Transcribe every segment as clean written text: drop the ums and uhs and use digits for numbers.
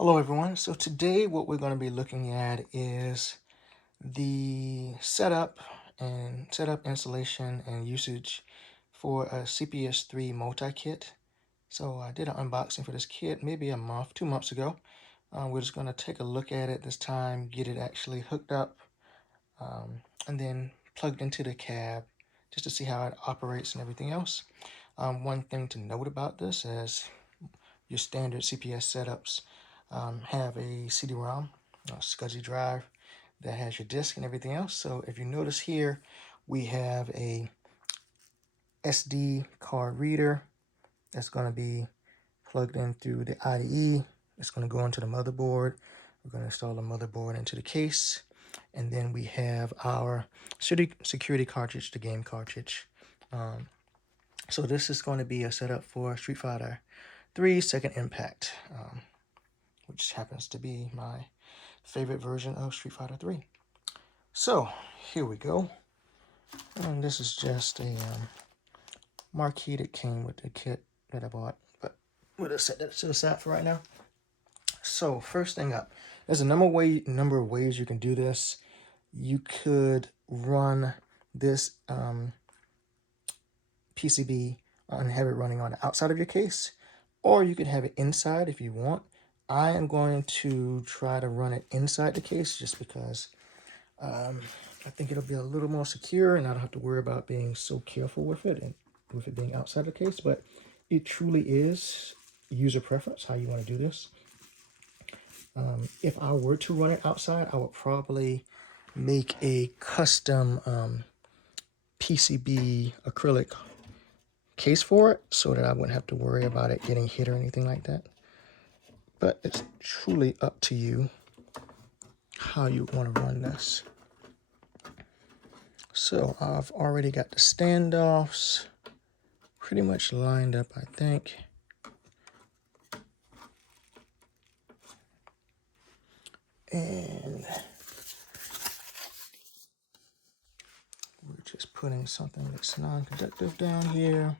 Hello everyone. So today what we're going to be looking at is the setup, installation, and usage for a CPS3 multi-kit. So I did an unboxing for this kit maybe a month, 2 months ago. We're just going to take a look at it this time, get it actually hooked up, and then plugged into the cab just to see how it operates and everything else. One thing to note about this is your standard CPS setups have a CD-ROM, a SCSI drive that has your disk and everything else. So if you notice here, we have a SD card reader that's going to be plugged in through the IDE. It's going to go into the motherboard. We're going to install the motherboard into the case. And then we have our security cartridge, the game cartridge. So this is going to be a setup for Street Fighter 3 Second Impact, which happens to be my favorite version of Street Fighter 3. So here we go. And this is just a marquee that came with the kit that I bought, but we'll just set that to the side for right now. So first thing up, there's a number of ways you can do this. You could run this PCB and have it running on the outside of your case, or you could have it inside if you want. I am going to try to run it inside the case just because I think it'll be a little more secure and I don't have to worry about being so careful with it and with it being outside the case, but it truly is user preference how you want to do this. If I were to run it outside, I would probably make a custom PCB acrylic case for it so that I wouldn't have to worry about it getting hit or anything like that. But it's truly up to you how you want to run this. So I've already got the standoffs pretty much lined up, I think. And we're just putting something that's non-conductive down here.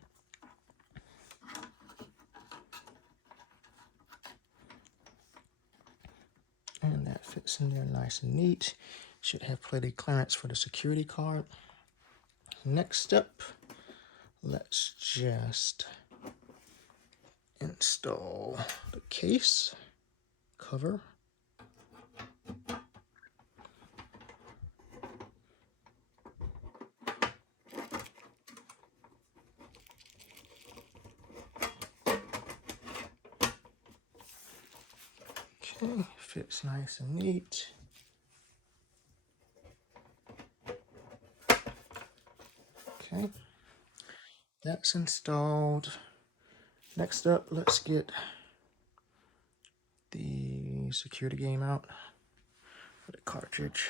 And that fits in there nice and neat. Should have plenty clearance for the security card. Next step, let's just install the case cover. Okay, fits nice and neat. Okay, that's installed. Next up, let's get the security game out for the cartridge.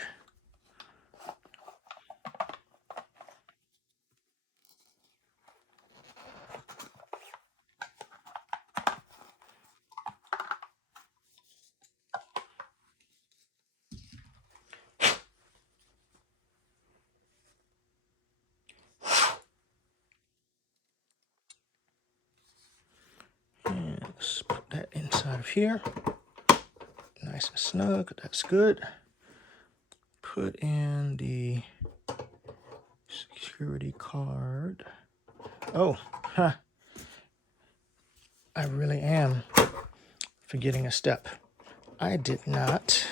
And let's put that inside of here. Nice and snug, that's good. Put in the security card. Oh, huh. I really am forgetting a step. I did not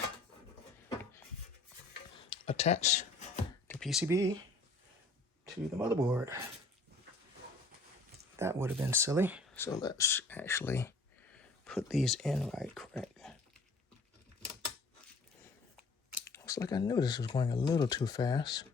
attach the PCB to the motherboard. That would have been silly. So let's actually put these in right quick. Looks like I knew this was going a little too fast.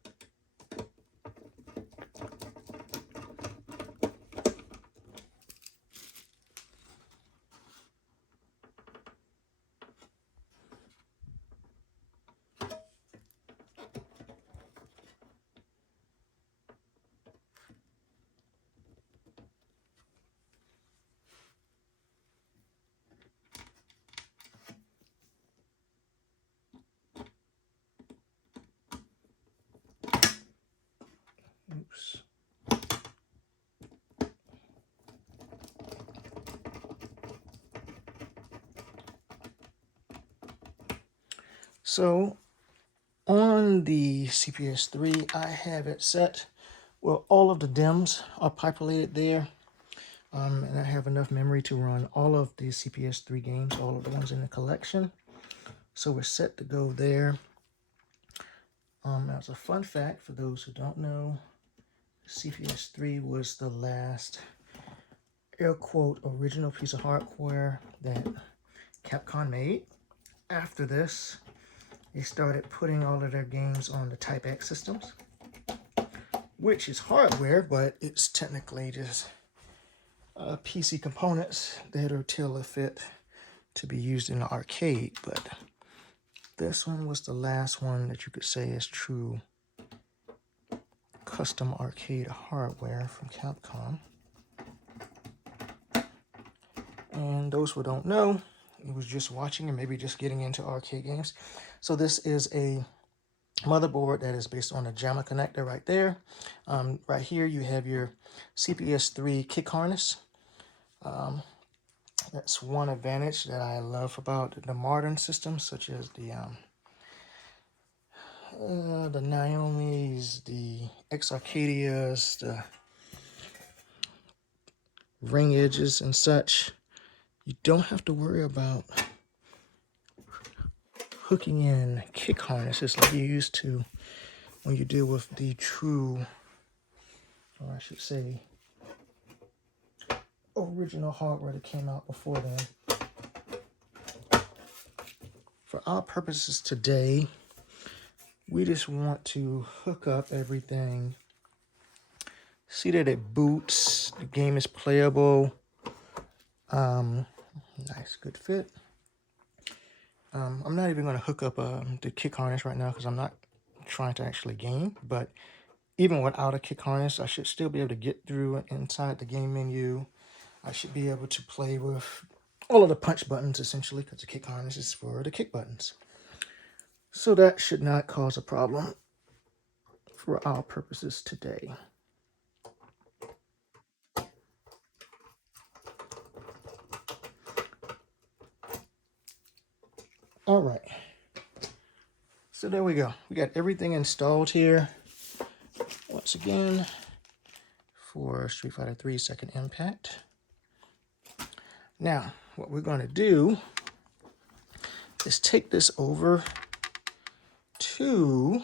So on the CPS3, I have it set where all of the DIMMs are populated there. And I have enough memory to run all of the CPS3 games, all of the ones in the collection. So we're set to go there. As a fun fact, for those who don't know, CPS3 was the last air quote original piece of hardware that Capcom made. After this, they started putting all of their games on the Type X systems, which is hardware, but it's technically just PC components that are tailor fit to be used in the arcade. But this one was the last one that you could say is true custom arcade hardware from Capcom. And those who don't know, it was just watching and maybe just getting into arcade games. So this is a motherboard that is based on a JAMA connector right there. Right here you have your CPS3 kick harness. That's one advantage that I love about the modern systems, such as the Naomi's, the exA-Arcadias, the ring edges and such. You don't have to worry about hooking in kick harnesses like you used to when you deal with the true, or I should say, original hardware that came out before then. For our purposes today, we just want to hook up everything, see that it boots, the game is playable. Nice, good fit. I'm not even going to hook up the kick harness right now because I'm not trying to actually game, but even without a kick harness, I should still be able to get through inside the game menu. I should be able to play with all of the punch buttons essentially because the kick harness is for the kick buttons. So that should not cause a problem for our purposes today. All right. So there we go. We got everything installed here. Once again, for Street Fighter 3 Second Impact. Now, what we're going to do is take this over to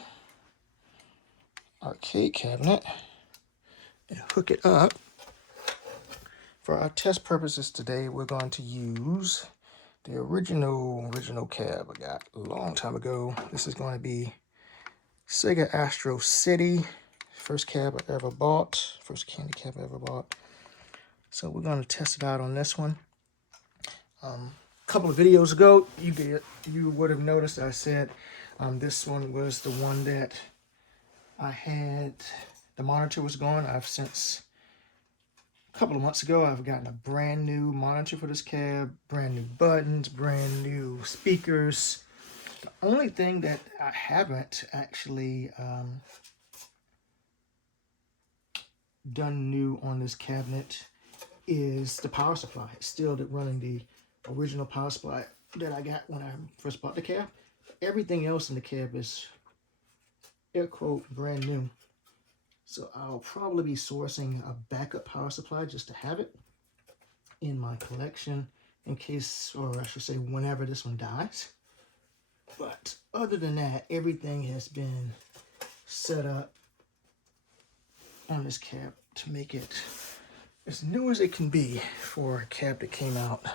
arcade cabinet and hook it up. For our test purposes today, we're going to use the original cab I got a long time ago. This is going to be Sega Astro City. First cab I ever bought. First candy cab I ever bought. So we're going to test it out on this one. A couple of videos ago, you would have noticed I said this one was the one that I had. The monitor was gone. I've since a couple of months ago, I've gotten a brand new monitor for this cab, brand new buttons, brand new speakers. The only thing that I haven't actually done new on this cabinet is the power supply. It's still running the original power supply that I got when I first bought the cab. Everything else in the cab is air quote brand new. So I'll probably be sourcing a backup power supply just to have it in my collection in case, or I should say whenever this one dies. But other than that, everything has been set up on this cab to make it as new as it can be for a cab that came out,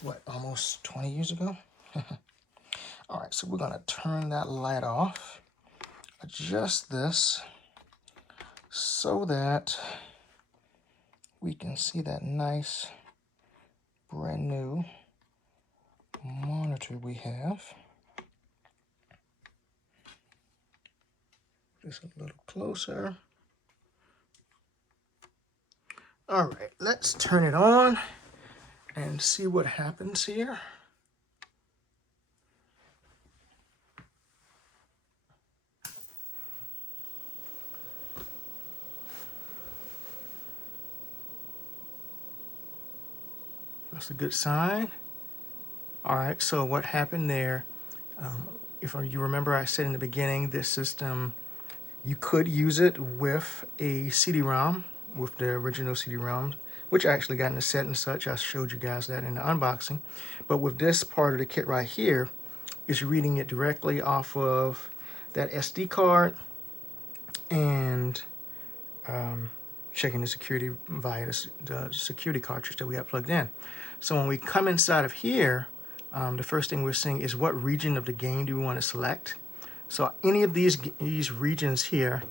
what, almost 20 years ago? All right, so we're gonna turn that light off, adjust this so that we can see that nice brand new monitor we have. Just a little closer. All right, let's turn it on and see what happens here. That's a good sign. All right, so what happened there, if you remember, I said in the beginning, this system, you could use it with a CD-ROM, with the original CD-ROM, which I actually got in the set and such. I showed you guys that in the unboxing. But with this part of the kit right here, it's reading it directly off of that SD card and checking the security via the security cartridge that we have plugged in. So when we come inside of here, the first thing we're seeing is what region of the game do we want to select. So any of these regions here,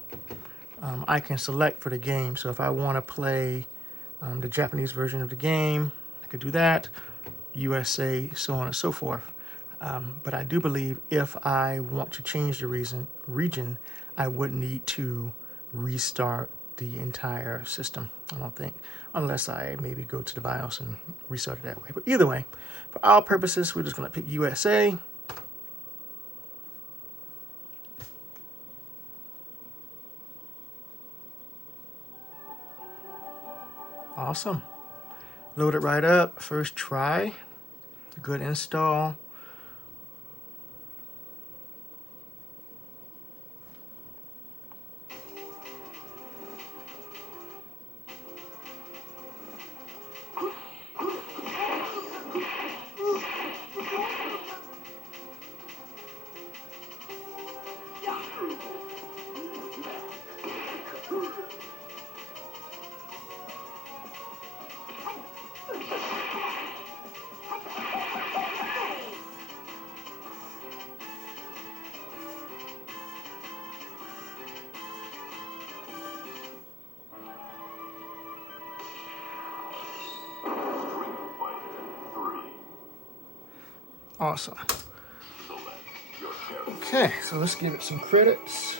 I can select for the game. So if I want to play the Japanese version of the game, I could do that, USA, so on and so forth. But I do believe if I want to change the region, I would need to restart the entire system, I don't think, unless I maybe go to the BIOS and restart it that way. But either way, for our purposes, we're just going to pick USA. Awesome. Load it right up, first try, good install. Awesome. Okay, so let's give it some credits.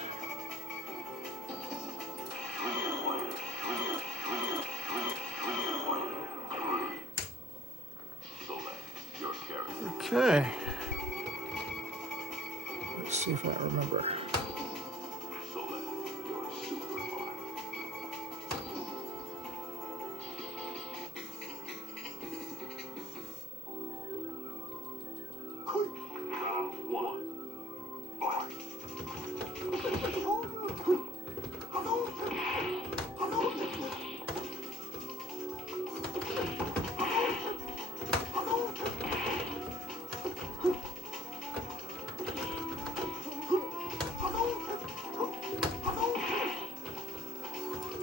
Okay. Let's see if I remember.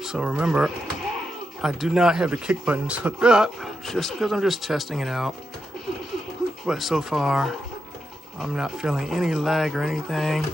So remember, I do not have the kick buttons hooked up, just because I'm just testing it out. But so far, I'm not feeling any lag or anything.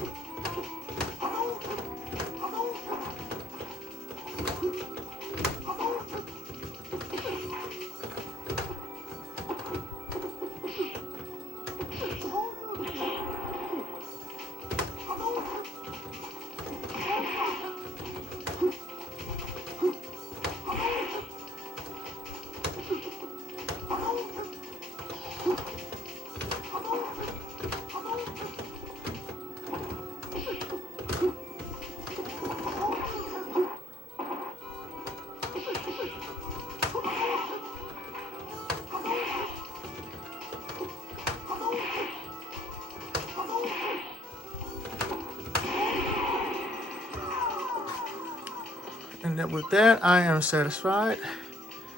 And then with that, I am satisfied.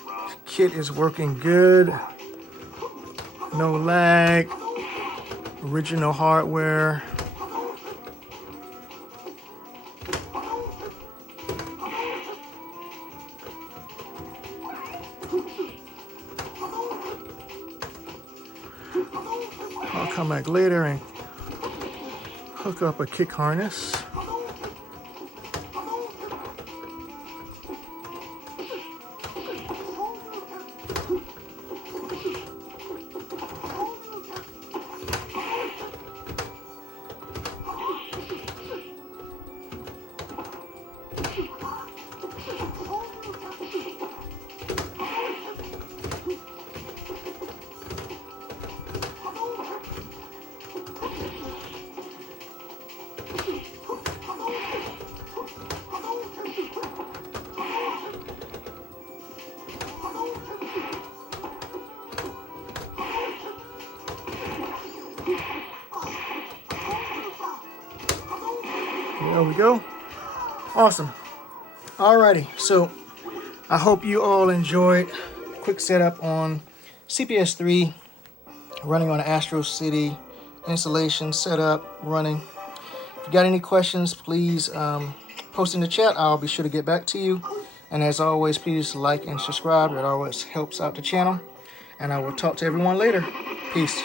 The kit is working good. No lag. Original hardware. I'll come back later and hook up a kick harness. There we go. Awesome. Alrighty, so I hope you all enjoyed quick setup on CPS3 running on Astro City, installation, setup, running. If you got any questions, please post in the chat. I'll be sure to get back to you. And as always, please like and subscribe. It always helps out the channel. And I will talk to everyone later. Peace.